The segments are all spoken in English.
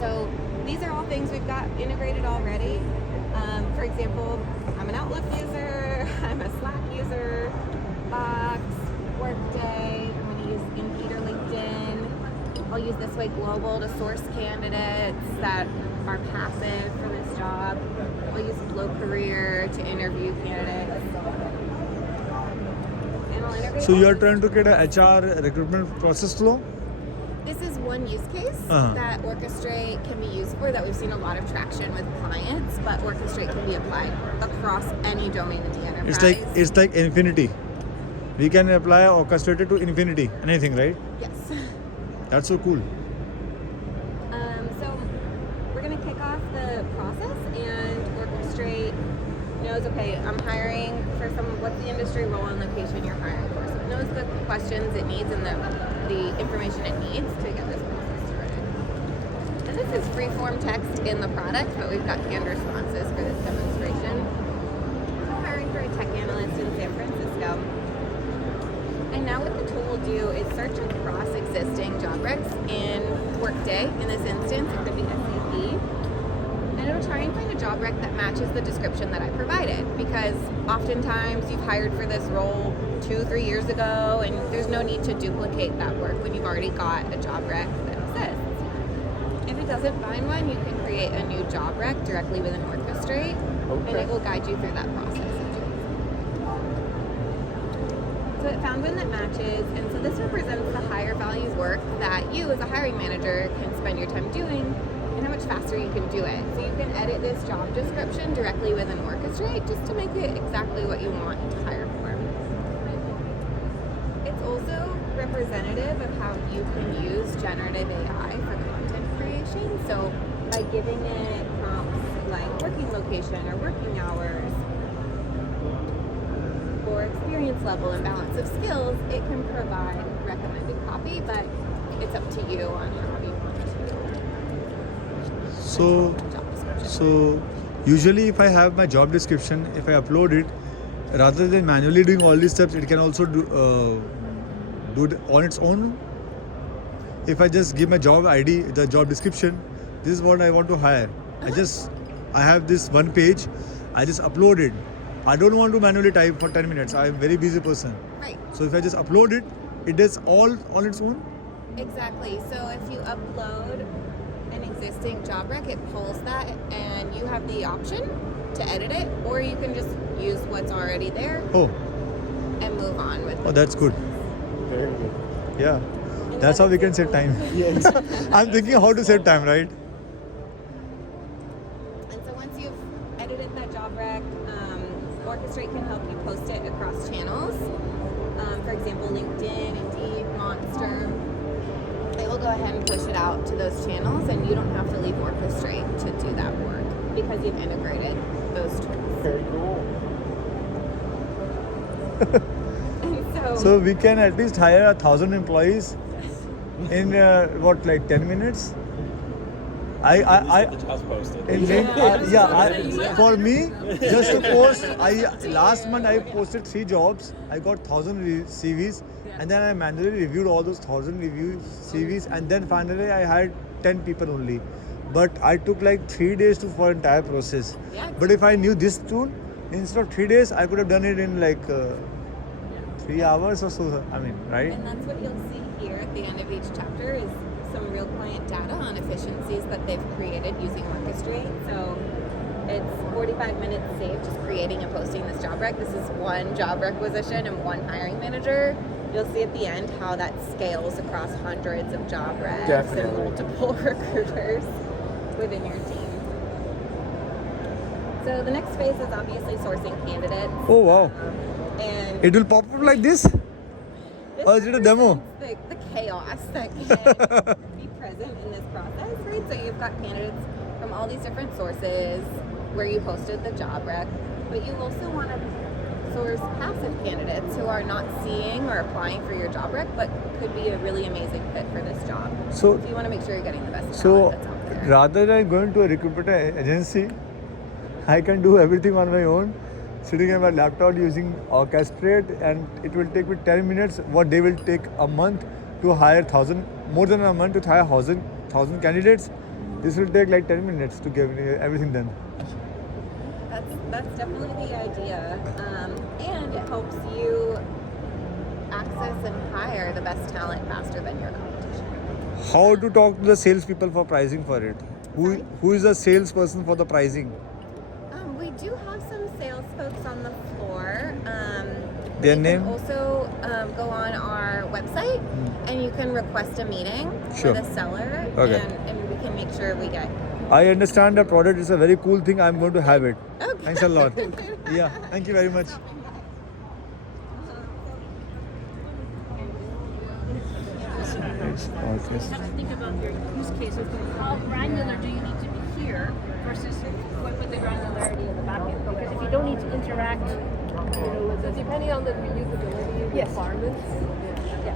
So these are all things we've got integrated already. For example, I'm an Outlook user, I'm a Slack user, Box, Workday, I'm going to use Indeed or LinkedIn. I'll use This Way Global to source candidates that are passive for this job. I'll use Flow Career to interview candidates. And I'll integrate So you are trying to get a HR recruitment process flow? This is one use case that Orchestrate can be used for, that we've seen a lot of traction with clients, but Orchestrate can be applied across any domain in the enterprise. It's like infinity. We can apply Orchestrated to infinity, anything, right? Yes. That's so cool. So we're going to kick off the process, and Orchestrate knows, okay, I'm hiring for what's the industry, role, and location you're hiring for. So it knows the questions it needs and the information it needs to get this process started. And this is free-form text in the product, but we've got canned responses for this demonstration. I'm hiring for a tech analyst in San Francisco. And now what the tool will do is search across existing job recs in Workday. In this instance, it could be SAP. And it'll try and find a job rec that matches the description that I provided, because oftentimes you've hired for this role 2-3 years ago, and there's no need to duplicate that work when you've already got a job rec that exists. If it doesn't find one, you can create a new job rec directly within Orchestrate, and it will guide you through that process. So it found one that matches, and so this represents the higher value work that you as a hiring manager can spend your time doing, and how much faster you can do it. So you can edit this job description directly within Orchestrate just to make it exactly what you want to hire for. It's also representative of how you can use generative AI for content creation. So by giving it prompts like working location or working hours, or experience level and balance of skills, it can provide recommended copy, but it's up to you on how you want to. So usually if I have my job description, if I upload it, rather than manually doing all these steps, it can also do it on its own. If I just give my job ID, the job description, this is what I want to hire. I have this one page, I just upload it. I don't want to manually type for 10 minutes. I'm a very busy person. Right. So if I just upload it, it does all on its own? Exactly. So if you upload an existing job rec, it pulls that, and you have the option to edit it, or you can just use what's already there and move on with it. Oh, that's good. Very good. Yeah. That's how we can save time. Yes. I'm thinking how to save time, right? And so once you've edited that job rec, Orchestrate can help you post it across channels. For example, LinkedIn, Indeed, Monster. It will go ahead and push it out to those channels, and you don't have to leave Orchestrate to do that work because you've integrated those tools. Very cool. And So we can at least hire 1,000 employees in 10 minutes? The job's posted. For me, just to post, last month I posted 3 jobs. I got 1,000 CVs, and then I manually reviewed all those 1,000 CVs, and then finally I hired 10 people only. But I took like 3 days for entire process. Yeah. But if I knew this tool, instead of 3 days, I could have done it in like 3 hours or so. I mean, right? And that's what you'll see here at the end of each chapter is some real client data on efficiencies that they've created using Orchestrate. So it's 45 minutes saved just creating and posting this job rec. This is one job requisition and one hiring manager. You'll see at the end how that scales across hundreds of job recs and multiple recruiters within your team. So the next phase is obviously sourcing candidates. Oh wow. And It will pop up like this? Or is it a demo? The chaos that can be present in this process, right? So you've got candidates from all these different sources where you posted the job rec, but you also want to source passive candidates who are not seeing or applying for your job rec, but could be a really amazing fit for this job. So you want to make sure you're getting the best So talent that's out there. rather than going to a recruitment agency, I can do everything on my own, sitting on my laptop using Orchestrate, and it will take me 10 minutes. What they will take a month to hire 1,000, more than a month to hire 1,000 candidates. This will take like 10 minutes to get everything done. That's definitely the idea, and it helps you access and hire the best talent faster than your competition. How to talk to the salespeople for pricing for it? Who is the salesperson for the pricing? We do have some sales folks on the floor. Their you name? can also go on our website and you can request a meeting Sure. with a seller, Okay. and we can make sure we get. I understand the product is a very cool thing. I'm going to have it. Okay. Thanks a lot. Yeah, thank you very much. You have to think about your use cases. How granular do you need to be here versus what with the granularity in the back end? Because if you don't need to interact, with the, Depending on the reusability Yes. requirements, yeah.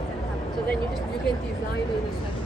so then you can design any such